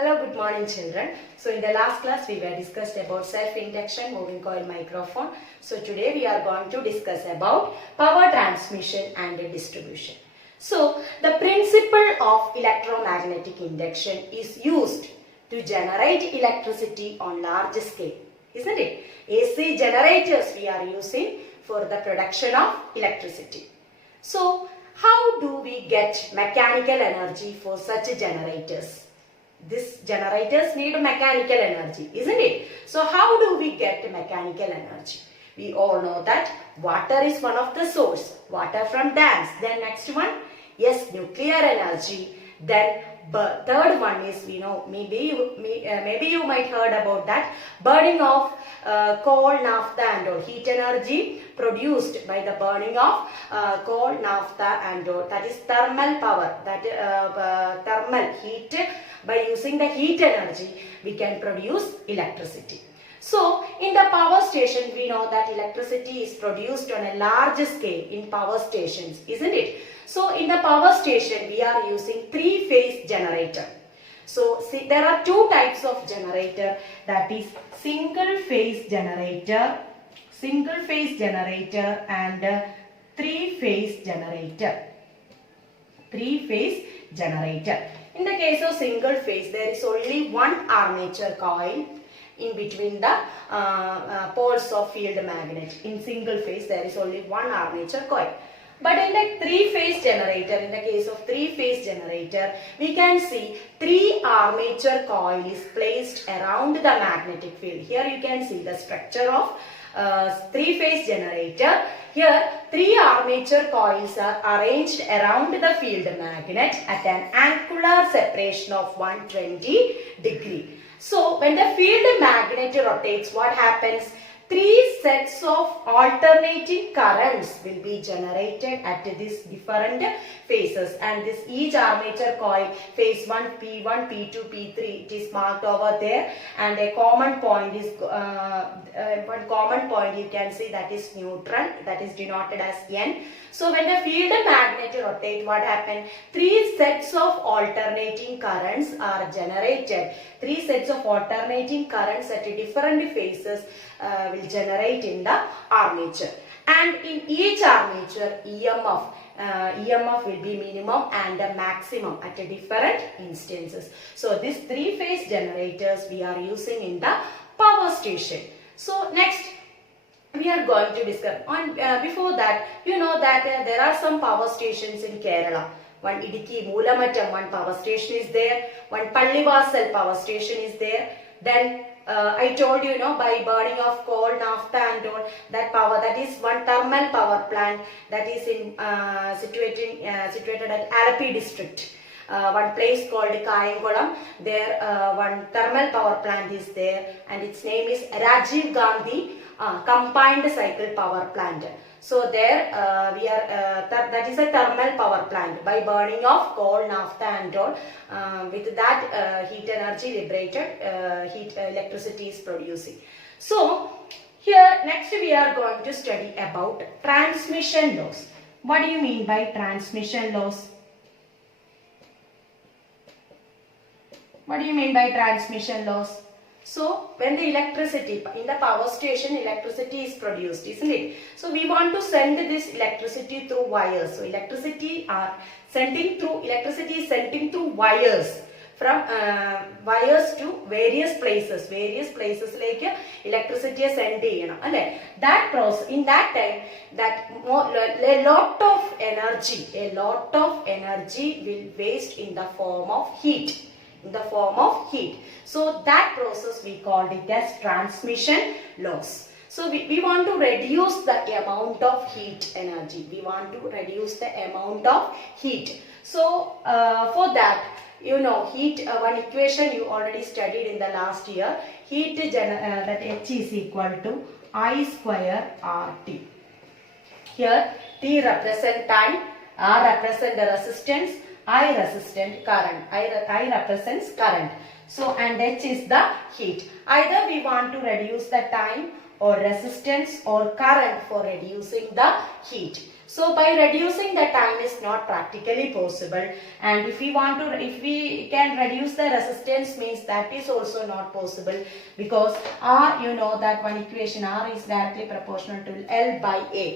Hello, good morning children. So in the last class we were discussed about self-induction moving coil microphone. So today we are going to discuss about power transmission and distribution. So the principle of electromagnetic induction is used to generate electricity on large scale, isn't it? AC generators we are using for the production of electricity. So how do we get mechanical energy for such generators? These generators need mechanical energy, isn't it? So how do we get mechanical energy? We all know that water is one of the source. Water from dams. Then next one, yes, nuclear energy. Then third one is, maybe you might heard about that, burning of coal, naphtha and all. Heat energy produced by the burning of coal, naphtha and all. That is thermal power. That thermal heat. By using the heat energy, we can produce electricity. So, in the power station, we know that electricity is produced on a large scale in power stations, isn't it? So, in the power station, we are using three-phase generator. So, see, there are two types of generator, that is single-phase generator and three-phase generator. Three-phase generator. In the case of single phase, there is only one armature coil in between the poles of field magnet. In single phase, there is only one armature coil. But in the three-phase generator, in the case of three-phase generator, we can see three armature coil is placed around the magnetic field. Here you can see the structure of three-phase generator. Here, three armature coils are arranged around the field magnet at an angular separation of 120 degree. So, when the field magnet rotates, what happens? Three sets of alternating currents will be generated at these different phases, and this each armature coil phase 1, P1, P2, P3, it is marked over there, and a common point is one common point you can see, that is neutral, that is denoted as N. So when the field magnet rotates, what happens? Three sets of alternating currents are generated. Three sets of alternating currents at different phases will generate in the armature. And in each armature, EMF will be minimum and maximum at different instances. So these three-phase generators we are using in the power station. So next, we are going to discuss on before that, you know that there are some power stations in Kerala. One Idiki Moolammattam, one power station is there. One Pallivasal power station is there. Then I told you, by burning of coal, naphtha and all, that power, that is one thermal power plant that is in situated at Alapi district. One place called Kayankulam. There one thermal power plant is there, and its name is Rajiv Gandhi combined cycle power plant. So there that is a thermal power plant. By burning of coal, naphtha and all, with that heat energy liberated, electricity is producing. So here next we are going to study about transmission loss. What do you mean by transmission loss? What do you mean by transmission loss? So, when the electricity, in the power station, electricity is produced, isn't it? So, we want to send this electricity through wires. So, electricity is sending through wires from wires to various places like electricity is sent that process. In that time, a lot of energy will waste in the form of heat. So that process we called it as transmission loss. So we want to reduce the amount of heat energy. So for that, heat, one equation you already studied in the last year. Heat that H is equal to I square RT. Here T represent time, R represent the resistance, I represents current. So, and H is the heat. Either we want to reduce the time or resistance or current for reducing the heat. So by reducing the time is not practically possible, and if we can reduce the resistance means that is also not possible, because R, you know that one equation, R is directly proportional to L by A.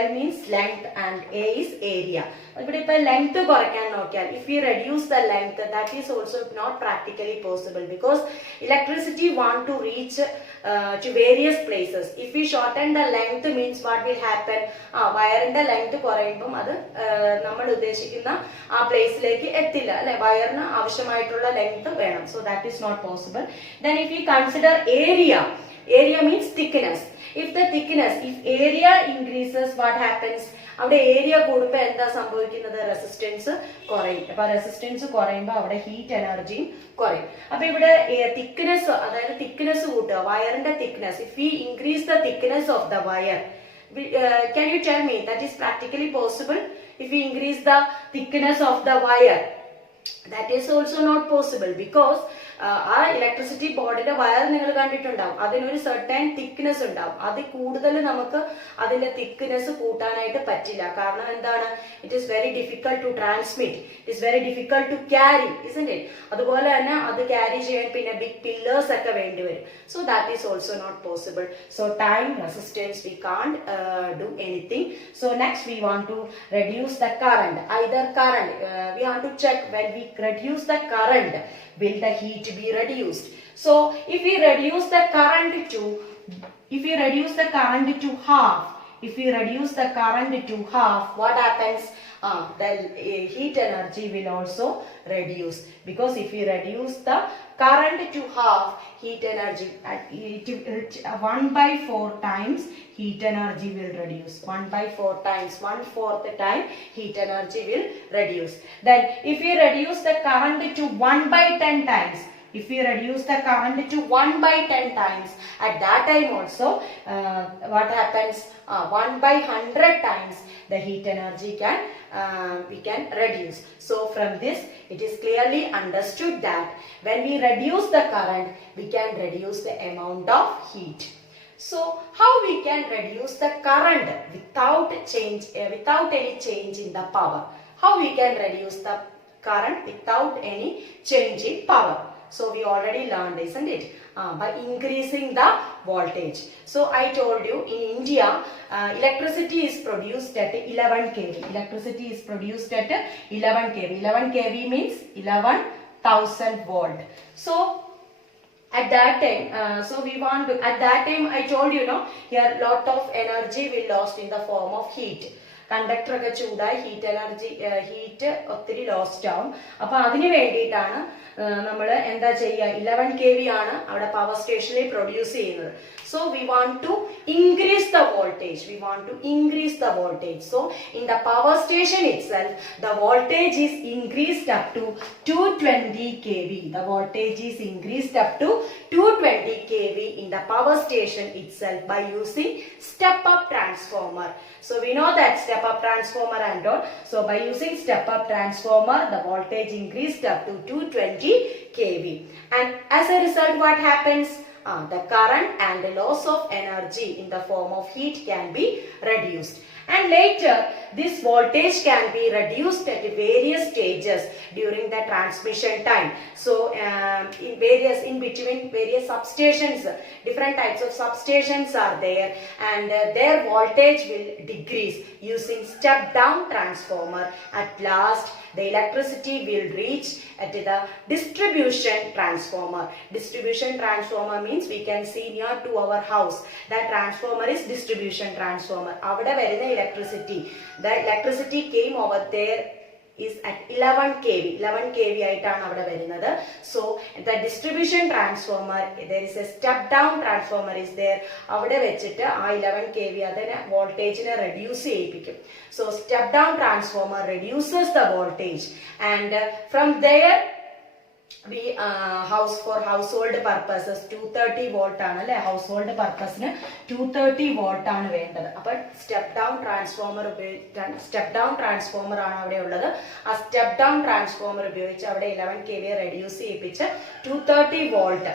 L means length and A is area. But if length കുറയ്ക്കാൻ നോക്കിയാൽ, if we reduce the length, that is also not practically possible, because electricity want to reach to various places. If we shorten the length means what will happen? വയറിന്റെ length കുറയുമ്പോൾ അത് നമ്മൾ ഉദ്ദേശിക്കുന്ന ആ പ്ലേസിലേക്ക് എത്തില്ല അല്ലെ, വയറിന് ആവശ്യമായിട്ടുള്ള ലെങ്ത് വേണം. So that is not possible. Then if we consider area, area means thickness. If the thickness, if area increases, what happens? അവിടെ ഏരിയ കൂടുമ്പോൾ എന്താ സംഭവിക്കുന്നത്? റെസിസ്റ്റൻസ് കുറയും. അപ്പൊ റെസിസ്റ്റൻസ് കുറയുമ്പോൾ അവിടെ ഹീറ്റ് എനർജിയും കുറയും. അപ്പൊ ഇവിടെ തിക്നെസ്, അതായത് തിക്നെസ് കൂട്ടുക, വയറിന്റെ thickness. If we increase the thickness of the wire, can you tell me that is practically possible? If we increase the thickness of the wire, that is also not possible, because ആ electricity ബോർഡിന്റെ wire നിങ്ങൾ കണ്ടിട്ടുണ്ടാവും, അതിനൊരു certain thickness ഉണ്ടാവും. അത് കൂടുതൽ നമുക്ക് അതിന്റെ തിക്നെസ് കൂട്ടാനായിട്ട് പറ്റില്ല. കാരണം എന്താണ്? It is very difficult to transmit, it is very difficult to carry, isn't it? അതുപോലെ തന്നെ അത് ക്യാരി ചെയ്യാൻ പിന്നെ ബിഗ് പില്ലേഴ്സ് ഒക്കെ വേണ്ടി വരും. So that is also not possible. So time, resistance, we can't do anything. So next we want to reduce the current. Either current, we have to check when we reduce the current, will the heat be reduced? So if we reduce the current to half, if we reduce the current to half, what happens? The heat energy will also reduce, because if we reduce the current to half, heat energy at 1/4 times heat energy will reduce. 1/4 times, 1/4 time heat energy will reduce. Then if we reduce the current to 1/10 times, if we reduce the current to 1/10 times, at that time also what happens? 1/100 times the heat energy we can reduce. So from this it is clearly understood that when we reduce the current, we can reduce the amount of heat. So how we can reduce the current without any change in the power? How we can reduce the current without any change in power? So we already learned, isn't it? By increasing the voltage. So I told you, in India, electricity is produced at 11 kV. Electricity is produced at 11 kV. 11 kV means 11,000 volt. So at that time, at that time I told you, here lot of energy will lost in the form of heat. Conductor ഒക്കെ ചൂടായി heat ഒത്തിരി lost ആവും. അപ്പൊ അതിന് വേണ്ടിയിട്ടാണ് നമ്മൾ എന്താ ചെയ്യുക? 11 kV ആണ് അവിടെ പവർ സ്റ്റേഷനിൽ പ്രൊഡ്യൂസ് ചെയ്യുന്നത്. So we want to increase the voltage. So in the power station itself, the voltage is increased up to 220 kV. The voltage is increased up to 220 kV in the power station itself by using step-up transformer. So we know that step-up transformer and all. So by using step-up transformer, the voltage increased up to 220 kV. And as a result, what happens? The current and the loss of energy in the form of heat can be reduced. And later, this voltage can be reduced at various stages during the transmission time. So, in between various substations, different types of substations are there, and their voltage will decrease using step-down transformer. At last, the electricity will reach at the distribution transformer. Distribution transformer means we can see near to our house. That transformer is distribution transformer. Avada varuna electricity. The electricity came over there is at 11 kV. 11 kV ആയിട്ടാണ് അവിടെ വരുന്നത്. So the distribution transformer, there is a step down transformer is there. അവിടെ വെച്ചിട്ട് ആ 11 kV അതിനെ വോൾട്ടേജിനെ reduce ചെയ്യിപ്പിക്കും. So step down transformer reduces the voltage, and from there we for household purposes 230 volt ആണ് അല്ലേ? ഹൗസ് പർപ്പസിന് 230 volt ആണ് വേണ്ടത്. അപ്പോൾ സ്റ്റെപ്പ് ഡൗൺ ട്രാൻസ്ഫോമർ ആണ് അവിടെ ഉള്ളത്. ആ സ്റ്റെപ്പ് ഡൗൺ ട്രാൻസ്ഫോമർ ഉപയോഗിച്ച് അവിടെ 11 kV റെഡ്യൂസ് ചെയ്യിപ്പിച്ച് 230 volt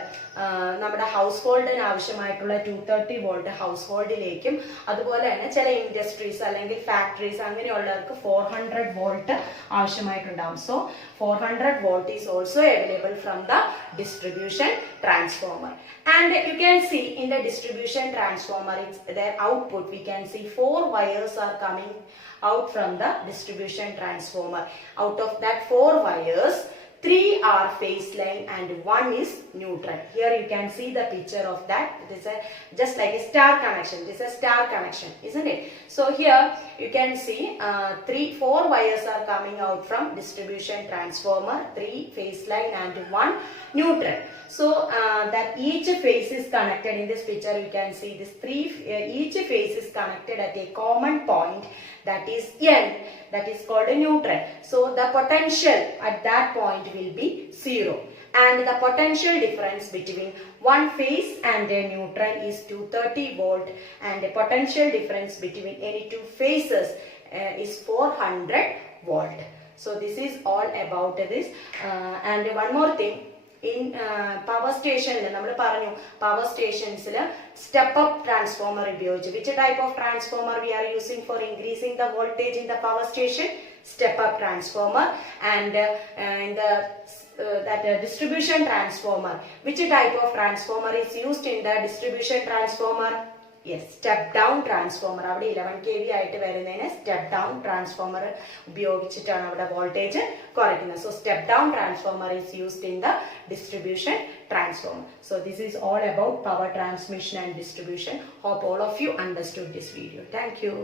നമ്മുടെ ഹൗസ് ഹോൾഡിന് ആവശ്യമായിട്ടുള്ള 230 വോൾട്ട് ഹൗസ് ഹോൾഡിലേക്കും അതുപോലെ തന്നെ ചില ഇൻഡസ്ട്രീസ് അല്ലെങ്കിൽ ഫാക്ടറീസ് അങ്ങനെയുള്ളവർക്ക് 400 വോൾട്ട് ആവശ്യമായിട്ടുണ്ടാകും. So 400 volt is also available from the distribution transformer. And you can see in the distribution transformer, it's their output. We can see 4 wires are coming out from the distribution transformer. Out of that 4 wires, 3 are phase line and 1 is neutral. Here you can see the picture of that. It is just like a star connection. This is a star connection, isn't it? So here you can see 4 wires are coming out from distribution transformer, 3 phase line and 1 neutral. So that each phase is connected. In this picture you can see this each phase is connected at a common point, that is N, that is called a neutral. So the potential at that point will be 0, and the potential difference between one phase and a neutral is 230 volt, and the potential difference between any two phases is 400 volt. So this is all about this. And one more thing, in power station നമ്മൾ പറഞ്ഞു power stations step up transformer ഉപയോഗിച്ച്. Which type of transformer we are using for increasing the voltage in the power station? Step up transformer. And in the distribution transformer, which type of transformer is used in the distribution transformer? Yes, step down transformer. അവിടെ 11 kV ആയിട്ട് വരുന്നതിന് step down transformer ഉപയോഗിച്ചിട്ടാണ് അവിടെ voltage കുറയ്ക്കുന്നത്. So step down transformer is used in the distribution transformer. So this is all about power transmission and distribution. Hope all of you understood this video. Thank you.